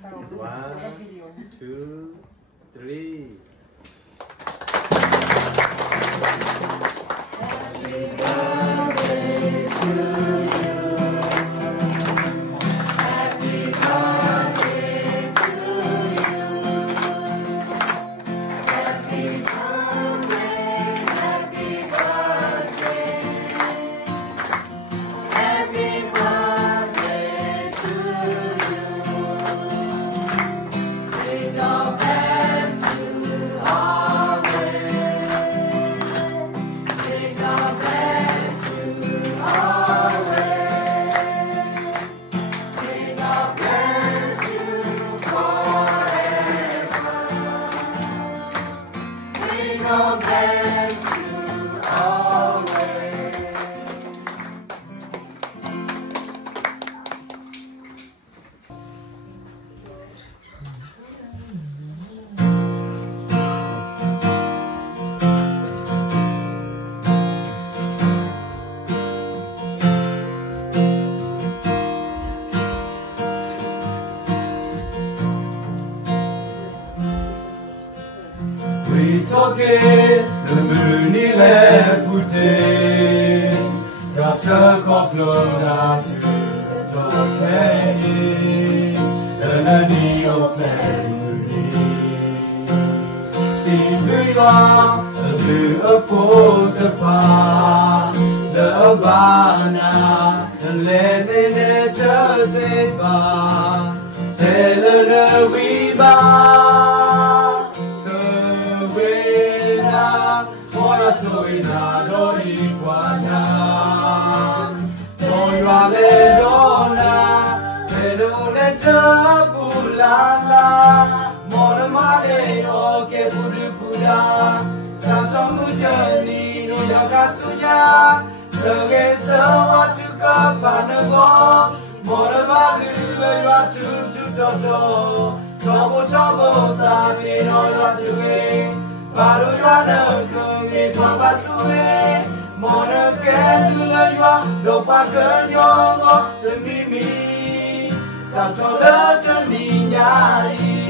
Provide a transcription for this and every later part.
One, two, three. Happy birthday to you. Happy birthday to you. Happy birthday, happy birthday. Happy birthday to you. May God bless you always. May God bless you always. May God bless you forever. May God bless you always. We talk it, the moon il est pouté, grâce qu'on pleura tu toquais, le nid au plein lit. Si plus loin, le apôtre pas, le bana, l'été ne débat, c'est le wiba. Moya soina dori kwana, moya le dona, pero le tabulala, mona male oke puru pura, sanso mujani no yakasunya, sege sawa tuka panago, mona balu le watu toto, tomo tapi no yasuge. Baru yana kami pabasue, mona kendula yua dopa kenyongo temimi, santola teninyai.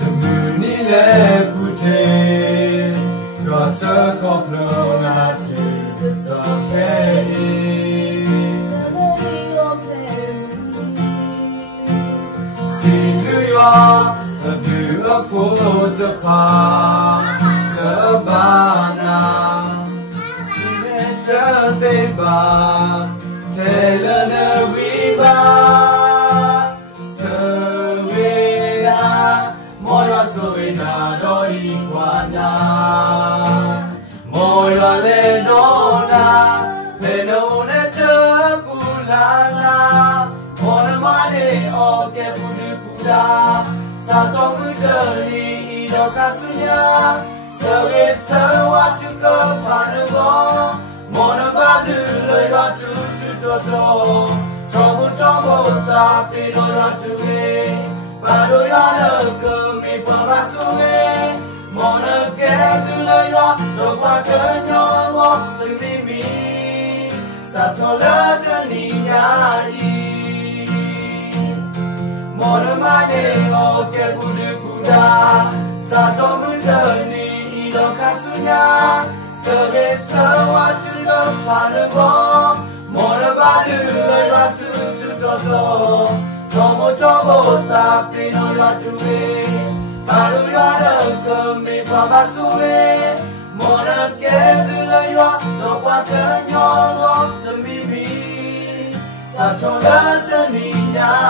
Le moon il est pouté, grâce qu'on pleura tu de toquer. Si tu as bu un pot de pas, le banane, tu ne te débat, tel le wiba. Moya soina dori kwana, moya le dona, pero le tabulala, mona mane oke puru pura, sato muteri ino kasunya, sewe sewa tuko panago, mona badu le watu tutoto, tomo tapi no ratue. Baru yana kami pabasue, mona kendula yo dopa kenyongo temimi, satola teninyai. Mona mane oke puru pura, sato mutani ino kasunya, sebe sewa tuko panago, mona badu le watu tutoto. Tomo tapi no yatue, baru yana kami pabasue, mona kendula yo dopa kenyongo temimi, satola teninyai.